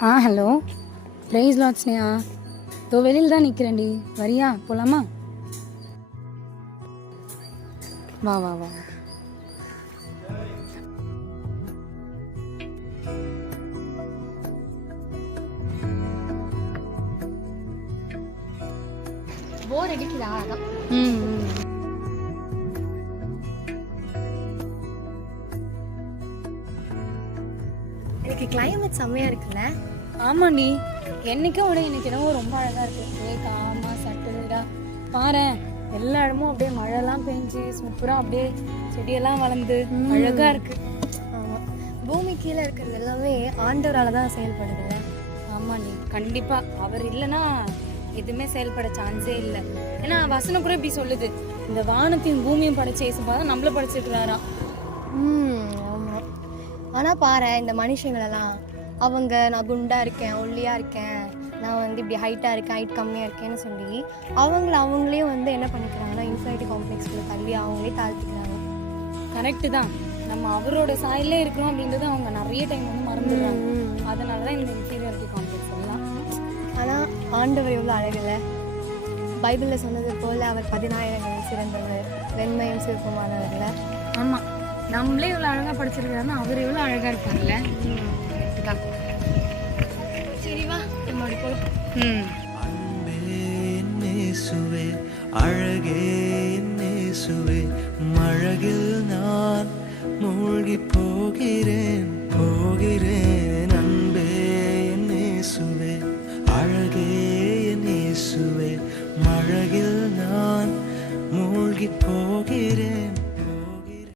ஆ hello price லாட்ஸ்னியா தோ வெளியில் தான் நிற்கிறேன்டி வரியா போலாமா வா வா வா போர் அடிக்குதா அதான் எனக்கு கிளைமேட் செம்மையா இருக்குல்ல? ஆமாண்டி என்னைக்கும் விட இன்னைக்கு என்னவோ ரொம்ப அழகா இருக்கு. ஒரே காமா சட்டுடா பாரேன். எல்லா இடமும் அப்படியே மழைலாம் பெஞ்சு சூப்பராக அப்படியே செடியெல்லாம் வளர்ந்து அழகா இருக்கு. ஆமா. பூமி கீழே இருக்கிறது எல்லாமே ஆண்டவரால தான் செயல்படுதுல்ல? ஆமாண்டி கண்டிப்பா. அவர் இல்லைன்னா எதுவுமே செயல்பட சான்ஸே இல்லை. ஏன்னா வசனம் கூட இப்படி சொல்லுது. இந்த வானத்தையும் பூமியும் படைச்ச இயேசுப்பா தான் நம்மள படைச்சிருக்கிறாராம். ம் ஆமா ஆனா பாரு இந்த மனுஷங்களெல்லாம் அவங்க நான் குண்டா இருக்கேன் ஒல்லியா இருக்கேன் நான் வந்து இப்படி ஹைட்டா இருக்கேன் ஹைட் கம்மியா இருக்கேன்னு சொல்லி அவங்கள அவங்களே வந்து என்ன பண்ணிக்கிறாங்கன்னா இன்ஃபைட்டி காம்ப்ளெக்ஸ்குள்ள தள்ளி அவங்களே தாழ்த்திக்கிறாங்க. கரெக்டு தான். நம்ம அவரோட சாயல்லே இருக்கிறோம் அப்படின்றது அவங்க நிறைய டைம் வந்து மறந்துடுறாங்க. அதனால தான் இந்த இன்ஃபீரியாரிட்டி காம்ப்ளெக்ஸ் எல்லாம். ஆனா ஆண்டவர் எவ்வளோ அழகுல பைபிளில் சொன்னது போல அவர் பதினாயிரங்கள் சிறந்தவர் வெண்மையும் சிறப்புமானவர்ல ஆமா. நம்மளே இவ்வளோ அழகா படிச்சிருக்காருன்னா அவர் எவ்வளோ அழகா இருப்பார்ல கரெக்டு தான் சரி வா நம்ம போகலாம் ம். அழகே நேசுவே மழகில் நான் மூழ்கி போகிறேன் போகிறேன். அன்பே நேசுவே அழகே நேசுவே மழகில் நான் மூழ்கி போகிறேன்